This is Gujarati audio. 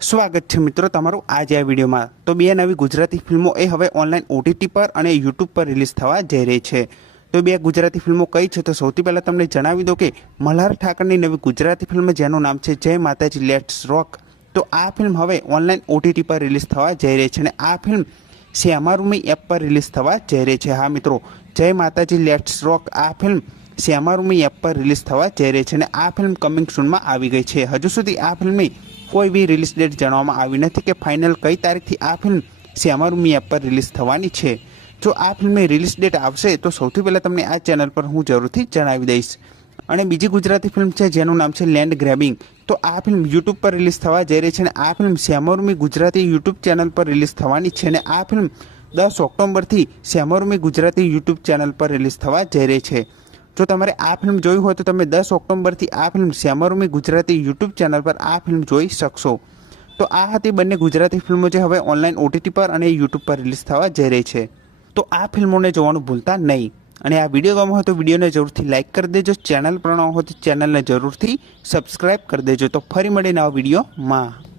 સ્વાગત છે મિત્રો તમારું આજે આ વિડીયોમાં। તો બે નવી ગુજરાતી ફિલ્મો એ હવે ઓનલાઈન ઓટીટી પર અને યુટ્યુબ પર રિલીઝ થવા જઈ રહી છે। તો બે ગુજરાતી ફિલ્મો કઈ છે તો સૌથી પહેલાં તમને જણાવી દો કે મલ્હાર ઠાકરની નવી ગુજરાતી ફિલ્મ જેનું નામ છે જય માતાજી લેટ્સ રોક। તો આ ફિલ્મ હવે ઓનલાઈન ઓટીટી પર રિલીઝ થવા જઈ રહી છે અને આ ફિલ્મ શ્યામારૂમી એપ પર રિલીઝ થવા જઈ રહી છે। હા મિત્રો, જય માતાજી લેટ્સ રોક આ ફિલ્મ શ્યામારૂમી એપ પર રિલીઝ થવા જઈ રહી છે અને આ ફિલ્મ કમિંગ સૂનમાં આવી ગઈ છે। હજુ સુધી આ ફિલ્મની કોઈ બી રિલીઝ ડેટ જણાવવામાં આવી નથી કે ફાઇનલ કઈ તારીખથી આ ફિલ્મ શ્યામારૂમી એપ પર રિલીઝ થવાની છે। જો આ ફિલ્મની રિલીઝ ડેટ આવશે તો સૌથી પહેલાં તમને આ ચેનલ પર હું જરૂરથી જણાવી દઈશ। અને બીજી ગુજરાતી ફિલ્મ છે જેનું નામ છે લેન્ડ ગ્રેબિંગ। તો આ ફિલ્મ યુટ્યુબ પર રિલીઝ થવા જઈ રહી છે અને આ ફિલ્મ શ્યામારૂમી ગુજરાતી યુટ્યુબ ચેનલ પર રિલીઝ થવાની છે અને આ ફિલ્મ 10 ઓક્ટોબરથી શ્યામારૂમી ગુજરાતી યુટ્યુબ ચેનલ પર રિલીઝ થવા જઈ રહી છે। જો તમારે આ ફિલ્મ જોઈ હોય તો તમે 10 ઓક્ટોબરથી આ ફિલ્મ શ્યામારૂમી ગુજરાતી યુટ્યુબ ચેનલ પર આ ફિલ્મ જોઈ શકશો। તો આ હતી બંને ગુજરાતી ફિલ્મો જે હવે ઓનલાઈન ઓટીટી પર અને યુટ્યુબ પર રિલીઝ થવા જઈ રહી છે। તો આ ફિલ્મોને જોવાનું ભૂલતા નહીં અને આ વિડીયો ગમ્યો હોય તો વિડીયોને જરૂરથી લાઇક કરી દેજો। ચેનલ પર ન હોય તો ચેનલને જરૂરથી સબસ્ક્રાઇબ કરી દેજો। તો ફરી મળીને આ વિડીયોમાં।